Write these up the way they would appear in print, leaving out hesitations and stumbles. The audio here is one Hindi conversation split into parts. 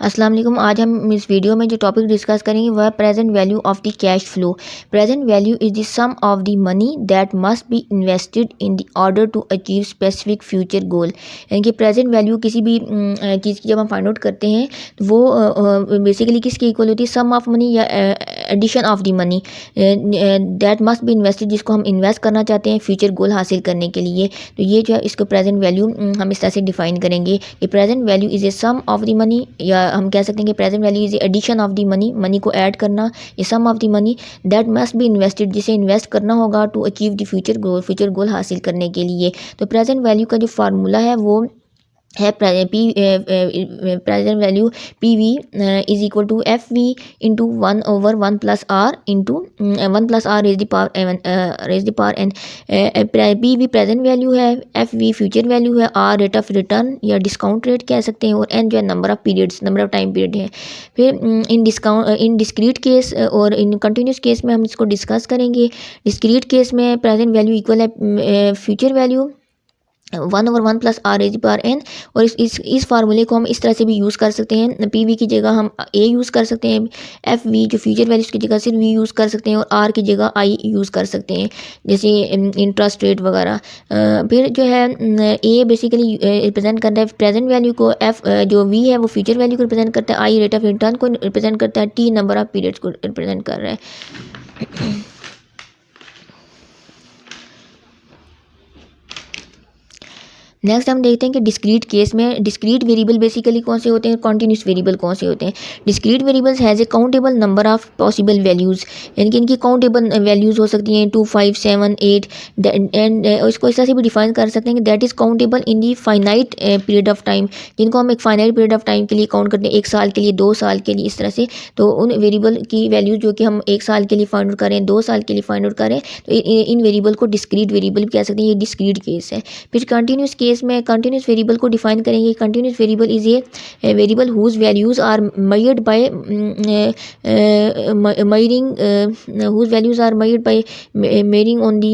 अस्सलाम वालेकुम। आज हम इस वीडियो में जो टॉपिक डिस्कस करेंगे वह present value of the cash flow. Present value is the sum of the money that must be invested in the order to achieve specific future goal. यानी कि प्रेजेंट वैल्यू किसी भी चीज़ की जब हम फाइंड आउट करते हैं तो वो बेसिकली किसके इक्वल होती है, सम ऑफ मनी या addition of the money that must be invested, जिसको हम इन्वेस्ट करना चाहते हैं फ्यूचर गोल हासिल करने के लिए। तो ये जो है इसको प्रेजेंट वैल्यू हम इस तरह से डिफाइन करेंगे कि present value is a sum of the money, या हम कह सकते हैं कि present value is addition of the money, money को ऐड करना, ये sum of the money that must be invested, जिसे इन्वेस्ट करना होगा to achieve the future goal हासिल करने के लिए। तो प्रेजेंट वैल्यू का जो फार्मूला है वो है present value P V is equal to F V into 1/1 plus R into 1 plus R raise the power N. P V present value है, एफ वी फ्यूचर वैल्यू है, आर रेट ऑफ रिटर्न या डिस्काउंट रेट कह सकते हैं, और एन जो है number of periods, number of time period है। फिर इन डिस्क्रीट केस और इन कंटिन्यूस केस में हम इसको डिस्कस करेंगे। डिस्क्रीट केस में प्रेजेंट वैल्यू इक्वल है future value 1/1 plus R raise power N. और इस फार्मूले को हम इस तरह से भी यूज़ कर सकते हैं। पी वी की जगह हम ए यूज़ कर सकते हैं, एफ वी जो फ्यूचर वैल्यूज़ की जगह सिर्फ वी यूज़ कर सकते हैं, और आर की जगह आई यूज़ कर सकते हैं, जैसे इंटरेस्ट रेट वगैरह। फिर जो है ए बेसिकली रिप्रेजेंट करता है प्रेजेंट वैल्यू को, एफ जो वी है वो फ्यूचर वैल्यू को रिप्रेजेंट करता है, आई रेट ऑफ रिटर्न को रिप्रेजेंट करता है, टी नंबर ऑफ पीरियड्स को रिप्रेजेंट कर रहा है। नेक्स्ट हम देखते हैं कि डिस्क्रीट केस में डिस्क्रीट वेरिएबल बेसिकली कौन से होते हैं, कॉन्टिन्यूस वेरिएबल कौन से होते हैं। Discrete variables has a countable number of possible values, यानी कि इनकी काउंटेबल वैल्यूज़ हो सकती हैं 2, 5, 7, 8 एंड इसको इस तरह से भी डिफाइन कर सकते हैं कि that is countable in the finite period of time, जिनको हम एक फाइनाइट पीरियड ऑफ टाइम के लिए काउंट करते हैं, 1 साल के लिए, 2 साल के लिए, इस तरह से। तो उन वेरिएबल की वैल्यूज़ जो कि हम 1 साल के लिए फाइंड आउट करें, 2 साल के लिए फाइंड आउट करें, तो इन वेरिएबल को डिस्क्रीट वेरिएबल भी कह सकते हैं। ये डिस्क्रीट केस है। फिर कंटिन्यूस केस में कंटिन्यूस वेरिएबल को डिफाइन करेंगे। Continuous variable is a variable whose values are measured by measuring whose values are measured by measuring on the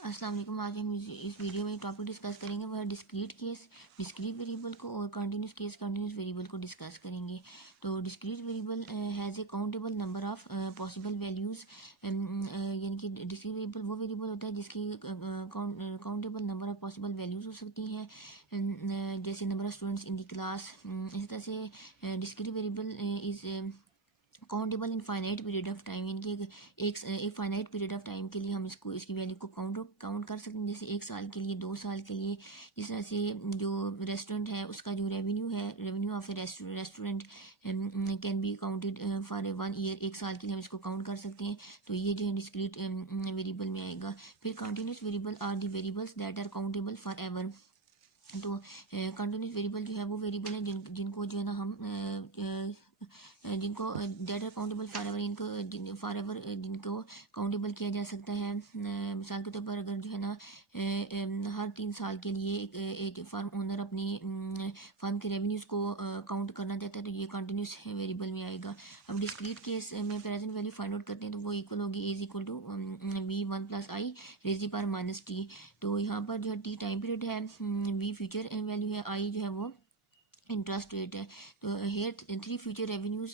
अस्सलाम वालेकुम। आज हम इस वीडियो में टॉपिक डिस्कस करेंगे वह डिस्क्रीट केस, डिस्क्रीट वेरिएबल को, और कंटिन्यूस केस, कंटिन्यूस वेरिएबल को डिस्कस करेंगे। तो discrete variable has a countable number of possible values, यानी कि डिस्क्रीट वेरिएबल वो वेरिएबल होता है जिसकी countable number of possible values हो सकती हैं, जैसे number of students in the class. इसी तरह से discrete variable is countable in finite period of time, यानी कि एक फाइनाइट पीरियड ऑफ टाइम के लिए हम इसकी वैल्यू को काउंट कर सकते हैं, जैसे 1 साल के लिए, 2 साल के लिए। इस तरह से जो रेस्टोरेंट है उसका जो रेवेन्यू है, revenue of A restaurant can be counted for 1 year, 1 साल के लिए हम इसको काउंट कर सकते हैं। तो ये जो है डिस्क्रीट वेरिएबल में आएगा। फिर continuous variable are the variables that are countable for ever. तो कंटिन्यूस वेरिएबल जो है वो वेरिएबल है जिनको जो है ना हम जिनको that are countable forever, इनको फॉर एवर जिनको काउंटेबल किया जा सकता है। मिसाल के तौर पर अगर जो है ना हर 3 साल के लिए एक फार्म ओनर अपनी फार्म के रेवेन्यूज़ को काउंट करना चाहता है, तो ये कंटिन्यूस वेरिएबल में आएगा। अब डिस्क्रीट केस में प्रेजेंट वैल्यू फाइंड आउट करते हैं, तो वो इक्वल होगी A is equal to V 1 plus I raise the power minus T. तो यहाँ पर जो है टी टाइम पीरियड है, वी फ्यूचर वैल्यू है, आई जो है वो इंटरेस्ट रेट है। तो here 3 future revenues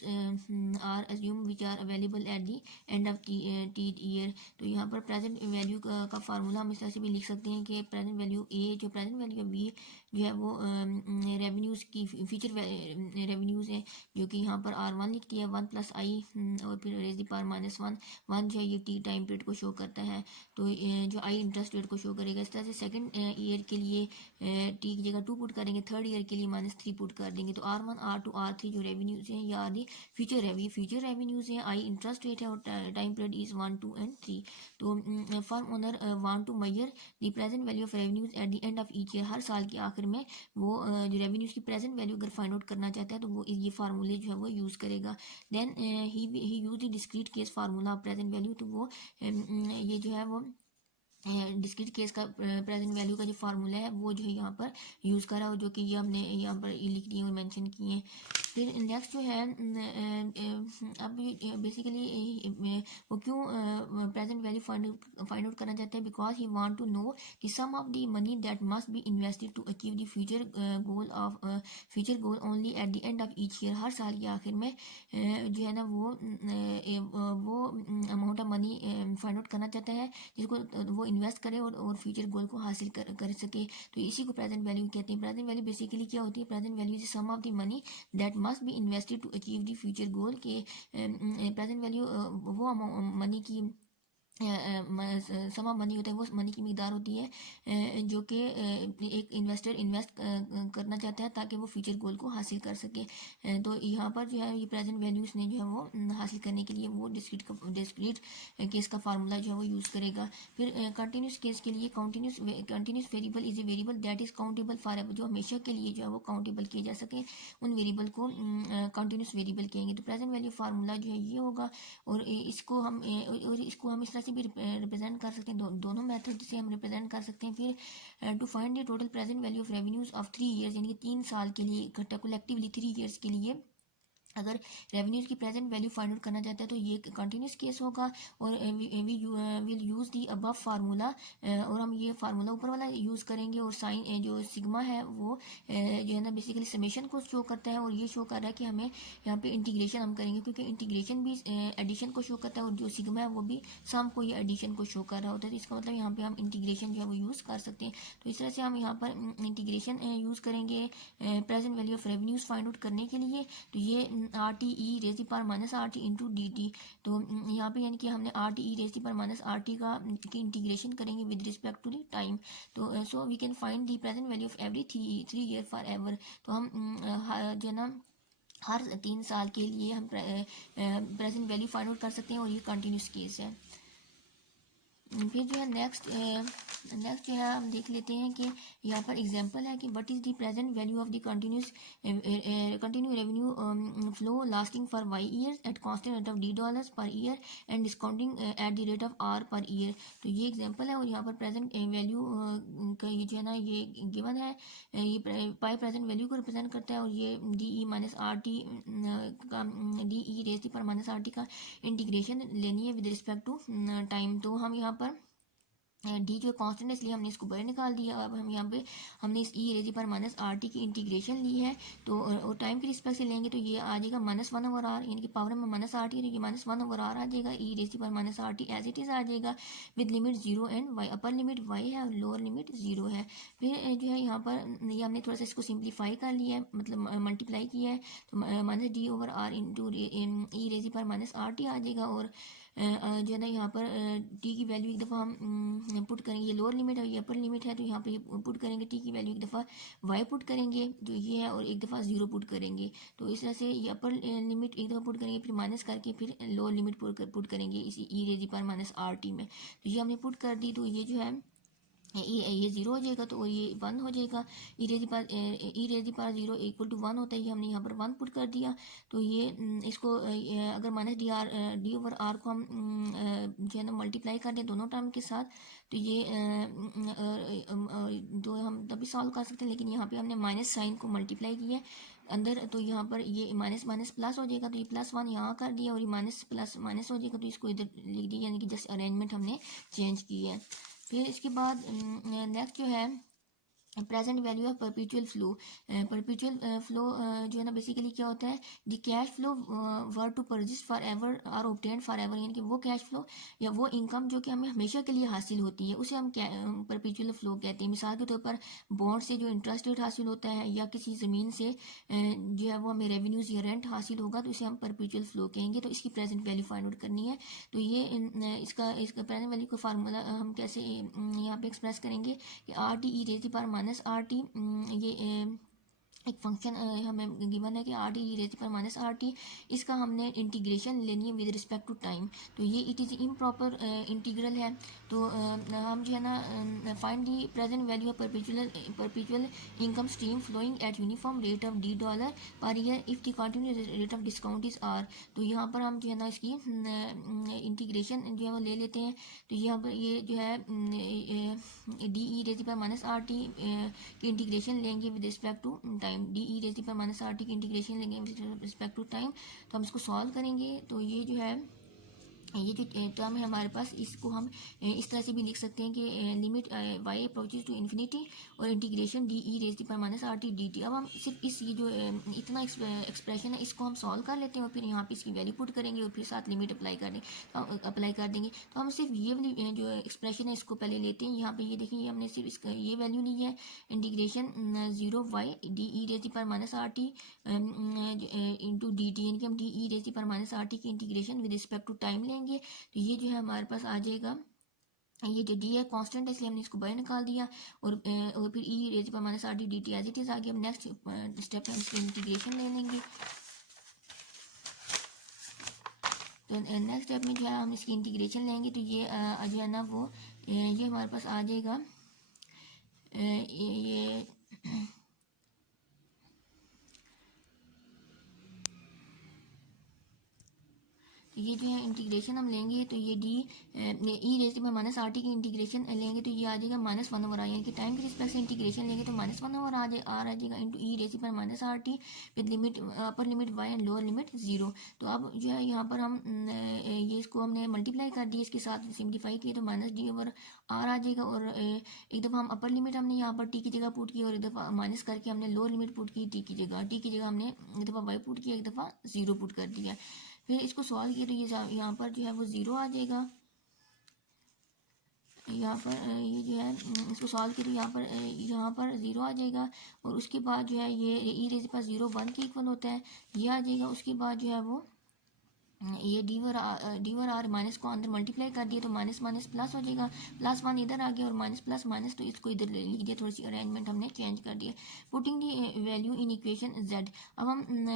are assume which are available at the end of T year. तो यहाँ पर प्रेजेंट वैल्यू का फार्मूला हम इस तरह से भी लिख सकते हैं कि प्रेजेंट वैल्यू ए, जो प्रेजेंट वैल्यू है बी जो है वो रेवेन्यूज़ की फ्यूचर रेवेन्यूज़ है, जो कि यहाँ पर R1 लिख दिया 1 प्लस आई, और फिर रेज दी पावर माइनस 1 जो है ये टी टाइम पीरियड को शो करता है। तो जो आई इंटरेस्ट रेट को शो करेगा। इस तरह से सेकंड ईयर के लिए टी की जगह 2 पुट करेंगे, थर्ड ईयर के लिए -3 पुट कर देंगे। तो R1, R2, R3 जो रेवेन्यूज हैं या आदि फ्यूचर है, ये फ्यूचर रेवेन्यूज हैं, आई इंटरेस्ट रेट है, और टाइम पीरियड इज 1, 2 एंड 3। तो firm owner want to measure the present value of revenues at the end of each year, हर साल के आखिर में वो जो रेवेन्यूज की प्रेजेंट वैल्यू अगर फाइंड आउट करना चाहता है तो वो ये फार्मूले जो है वो यूज़ करेगा। Then he use the discrete case formula present value. तो वो ये जो है वो डिस्क्रीट केस का प्रेजेंट वैल्यू का जो फार्मूला है वो जो है यहाँ पर यूज़ करा, और जो कि ये हमने यहाँ पर लिख दिए और मेंशन किए हैं। फिर नेक्स्ट जो है अब बेसिकली वो क्यों प्रेजेंट वैल्यू फाइंड आउट करना चाहते हैं, because he want to know कि sum of the money that must be invested to achieve the future goal only at the end of each year. हर साल के आखिर में जो है ना वो amount of money find out करना चाहता है जिसको वो इन्वेस्ट करे और फ्यूचर गोल को हासिल कर सके। तो इसी को प्रेजेंट वैल्यू कहते हैं। प्रेजेंट वैल्यू बेसिकली क्या होती है, present value is sum of the money that must be invested to achieve the future goal के प्रेजेंट वैल्यू वो मनी की सम ऑफ मनी होता है, वो मनी की मिकदार होती है जो कि एक इन्वेस्टर इन्वेस्ट करना चाहता है ताकि वो फ्यूचर गोल को हासिल कर सके। तो यहाँ पर जो है ये प्रेजेंट वैल्यूज ने जो है वो हासिल करने के लिए वो डिस्क्रीट केस का फार्मूला जो है वो यूज़ करेगा। फिर कंटिन्यूस केस के लिए continuous variable is a variable that is countable for ever, जो हमेशा के लिए जो है वो काउंटेबल किए जा सके, उन वेरिएबल को कंटिन्यूस वेरिएबल कहेंगे। तो प्रेजेंट वैल्यू फार्मूला जो है ये होगा और इसको हम इस तरह से भी रिप्रेजेंट कर सकते हैं, दोनों मेथड से हम रिप्रेजेंट कर सकते हैं। फिर to find the total present value of revenues of 3 years, यानी कि 3 साल के लिए इकट्ठा कलेक्टिवली 3 ईयर्स के लिए अगर रेवेन्यूज की प्रेजेंट वैल्यू फाइंड आउट करना चाहते हैं तो ये कंटिन्यूस केस होगा और will use the above formula, और हम ये फार्मूला ऊपर वाला यूज़ करेंगे और साइन जो सिग्मा है वो जो है ना बेसिकली समेशन को शो करता है और ये शो कर रहा है कि हमें यहाँ पे इंटीग्रेशन हम करेंगे क्योंकि इंटीग्रेशन भी एडिशन को शो करता है और जो सिग्मा है वो भी सम को ये एडिशन को शो कर रहा होता है। तो इसका मतलब यहाँ पे हम इंटीग्रेशन जो है वो यूज़ कर सकते हैं। तो इस तरह से हम यहाँ पर इंटीग्रेशन यूज़ करेंगे present value of revenues find out करने के लिए। तो ये R T E raise the power minus R T into D T, तो यहाँ पे यानी कि हमने R T E raise the power minus R T की इंटीग्रेशन करेंगे with respect to the time. तो so we can find the present value of every 3 year for ever. तो हम जो है ना हर 3 साल के लिए हम प्रेजेंट वैल्यू फाइंड आउट कर सकते हैं और ये कंटिन्यूस केस है। फिर जो है नेक्स्ट जो है हम देख लेते हैं कि यहाँ पर एग्जांपल है कि what is the present value of the continue revenue flow lasting for Y years at constant rate of $D per year and discounting at the rate of R per year. तो ये एग्जांपल है और यहाँ पर प्रेजेंट वैल्यू का ये जो है ना ये गिवन है, ये पाई प्रेजेंट वैल्यू को रिप्रेजेंट करता है और ये DE माइनस आर टी का DE रेज पर माइनस आर टी का इंटीग्रेशन लेनी है विद रिस्पेक्ट टू टाइम। तो हम यहाँ पर डी जो कांस्टेंट है इसलिए हमने इसको बाहर निकाल दिया। अब हम यहाँ पे हमने इस ई रेजी पर माइनस आर टी की इंटीग्रेशन ली है तो और टाइम के रिस्पेक्ट से लेंगे तो ये आ जाएगा -1 ओवर आर, यानी कि पावर में माइनस आर टी है, -1 ओवर आर आ जाएगा। ई रेजी पर minus are T as it is आ जाएगा with limit 0 and Y, upper limit Y है और लोअर लिमिट 0 है। फिर जो है यहाँ पर ये हमने थोड़ा सा इसको सिंप्लीफाई कर लिया है, मतलब मल्टीप्लाई किया है, तो minus D over R into E raise पर माइनस आर टी आ जाएगा और जो है ना यहाँ पर टी की वैल्यू एक दफ़ा हम पुट करेंगे, ये लोअर लिमिट है ये अपर लिमिट है, तो यहाँ पे पुट करेंगे टी की वैल्यू एक दफ़ा वाई पुट करेंगे जो ये है और एक दफ़ा 0 पुट करेंगे। तो इस तरह से ये अपर लिमिट एक दफ़ा पुट करेंगे फिर माइनस करके फिर लोअर लिमिट पुट करेंगे इसी ई रेजी पर माइनस आर टी में। तो ये हमने पुट कर दी तो ये जो है ये 0 हो जाएगा तो ये 1 हो जाएगा। ई रेजी पार 0 इक्वल टू 1 होता है, ये हमने यहाँ पर 1 पुट कर दिया। तो ये इसको अगर माइनस डी ओवर आर को हम जो है ना मल्टीप्लाई कर दें दोनों टर्म के साथ तो ये तो हम तभी सॉल्व कर सकते हैं, लेकिन यहाँ पे हमने माइनस साइन को मल्टीप्लाई किया है अंदर, तो यहाँ पर ये माइनस माइनस प्लस हो जाएगा, तो ये +1 यहाँ कर दिया और ये माइनस प्लस माइनस हो जाएगा, तो इसको इधर लिख दिया, यानी कि जस्ट अरेंजमेंट हमने चेंज की है। फिर इसके बाद नेक्स्ट जो है present value of perpetual flow. Perpetual flow जो है ना बेसिकली क्या होता है, the cash flow were to persist for ever are obtained for ever, यानी कि वो कैश फ्लो या वो इनकम जो कि हमें हमेशा के लिए हासिल होती है उसे हम परपेचुअल फ्लो कहते हैं। मिसाल के तौर पर बॉन्ड से जो इंटरेस्ट रेट हासिल होता है या किसी ज़मीन से जो है वो हमें रेवेन्यूज या रेंट हासिल होगा तो इसे हम परपेचुअल फ्लो कहेंगे। तो इसकी प्रेजेंट वैल्यू फाइंड आउट करनी है, तो ये इसका प्रेजेंट वैल्यू का फार्मूला हम कैसे यहाँ पे एक्सप्रेस करेंगे कि आर टी ई रेज पर माइनस आर टी, ये एक फंक्शन हमें गिवन है कि आर टी ई रेज पर माइनस आर टी, इसका हमने इंटीग्रेशन लेनी है विद रिस्पेक्ट टू टाइम। तो ये इट इज़ इम्प्रॉपर इंटीग्रल है। तो हम जो है ना find the present value of perpetual income stream flowing at uniform rate of $D per year if the continuous rate of discount is R. तो यहाँ पर हम जो है ना इसकी इंटीग्रेशन जो है वो ले लेते हैं। तो यहाँ पर ये जो है डी ई रेज पर माइनस आर टी की इंटीग्रेशन लेंगे with respect to time. Time, D E raise the power minus R T की इंटीग्रेशन लेंगे विद रिस्पेक्ट टू टाइम। तो हम इसको सॉल्व करेंगे तो ये जो है ये जो टर्म है हमारे पास, इसको हम इस तरह से भी लिख सकते हैं कि limit Y approaches to infinity और integration d E raise the power minus are t d t. अब हम सिर्फ इस ये जो इतना एक्सप्रेशन है इसको हम सॉल्व कर लेते हैं और फिर यहाँ पे इसकी वैल्यू पुट करेंगे और फिर साथ लिमिट अप्लाई कर देंगे, तो अप्लाई कर देंगे। तो हम सिर्फ ये वाली जो एक्सप्रेशन है इसको पहले लेते हैं। यहाँ पे ये देखिए हमने सिर्फ इसका ये वैल्यू ली है, integration 0 y d E raise the power minus R T into D t, यानी कि हम d E raise the power minus R T की integration with respect to time लेंगे। तो ये जो है हमारे पास आ जाएगा, ये जो डी है कांस्टेंट है इसलिए हमने इसको बाहर निकाल दिया और फिर ई रेज़ पर minus r d d t as it is आ गया। अब नेक्स्ट स्टेप में इसकी इंटीग्रेशन ले लेंगे। तो नेक्स्ट स्टेप में जो है हम इसकी इंटीग्रेशन लेंगे तो ये जो है ना वो ये हमारे पास आ जाएगा ये तो ये जो है इंटीग्रेशन हम लेंगे तो ये डी ई रेज़ पर माइनस आर टी की इंटीग्रेशन लेंगे तो ये आ जाएगा -1 ओवर आर, यानी कि टाइम के रिस्पेक्ट से इंटीग्रेशन लेंगे तो -1 ओवर आर आ जाएगा इंटू ई रेज़ पर minus are T with limit upper limit Y and lower limit 0। तो अब जो है यहाँ पर हम ये इसको हमने मल्टीप्लाई कर दिया, इसके साथ सिम्प्लीफाई किया तो माइनस डी ओवर आर आ जाएगा। और एक दफ़ा हम अपर लिमिट हमने यहाँ पर टी की जगह पुट की और एक दफ़ा माइनस करके हमने लोअर लिमिट पुट की टी की जगह हमने एक दफ़ा वाई पुट किया, एक दफ़ा 0 पुट कर दिया। फिर इसको सॉल्व किया तो ये यहाँ पर जो है वो 0 आ जाएगा। यहाँ पर ये जो है इसको सॉल्व किया तो यहाँ पर 0 आ जाएगा और उसके बाद जो है ये ई रेज़ पर 0 1 के इक्वल होता है, ये आ जाएगा। उसके बाद जो है वो ये डी वर आर माइनस को अंदर मल्टीप्लाई कर दिया तो माइनस माइनस प्लस हो जाएगा, +1 इधर आ गया और माइनस प्लस माइनस तो इसको इधर लिख दिया, थोड़ी सी अरेंजमेंट हमने चेंज कर दिया। Putting the value in equation z, अब हम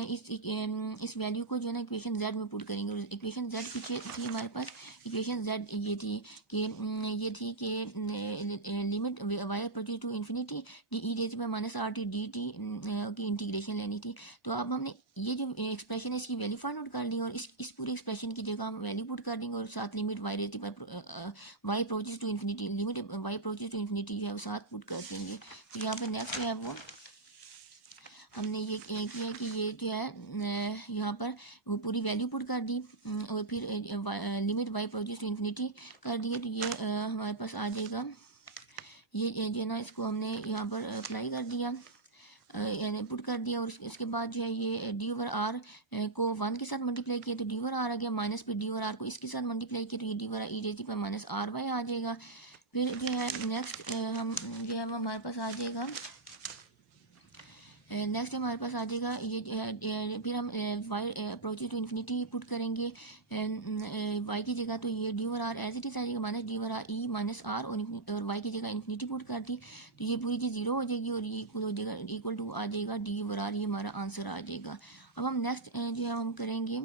इस वैल्यू को जो है ना इक्वेशन z में पुट करेंगे। और इक्वेशन z पीछे थी हमारे पास, इक्वेशन z ये थी कि limit Y approaches to infinity d E raise पर minus are t d t की इंटीग्रेशन लेनी थी। तो अब हमने ये जो एक्सप्रेशन है इसकी वैल्यू फाइंड आउट कर ली और इस पूरे एक्सप्रेशन की जगह हम वैल्यू पुट कर देंगे और साथ लिमिट वाई रेज़ पर Y approaches to infinity, limit Y approaches to infinity जो है वो साथ पुट कर देंगे। तो यहाँ पे नेक्स्ट जो है वो हमने ये किया है कि ये जो है यहाँ पर वो पूरी वैल्यू पुट कर दी और फिर limit Y approaches to infinity कर दिए। तो ये हमारे पास आ जाएगा, ये जो है ना इसको हमने यहाँ पर अप्लाई कर दिया, यानी पुट कर दिया। और इसके बाद जो है ये डी ओवर आर को 1 के साथ मल्टीप्लाई किया तो डी ओवर आर आ गया, माइनस पे डी ओवर आर को इसके साथ मल्टीप्लाई किया तो ये डी ओवर ई रेज़ पर माइनस आर वाई आ जाएगा। फिर जो है नेक्स्ट हम जो है वो हमारे पास आ जाएगा, नेक्स्ट हमारे पास आ जाएगा ये फिर हम y approaches to infinity put करेंगे वाई की जगह, तो ये d over r as it is आ जाएगा minus D over r e minus r और वाई की जगह इन्फिनिटी पुट कर दी तो ये पूरी चीज़ 0 हो जाएगी और ये इक्वल हो जाएगा, इक्वल टू आ जाएगा डी ओवर आर, ये हमारा आंसर आ जाएगा। अब हम नेक्स्ट जो है हम करेंगे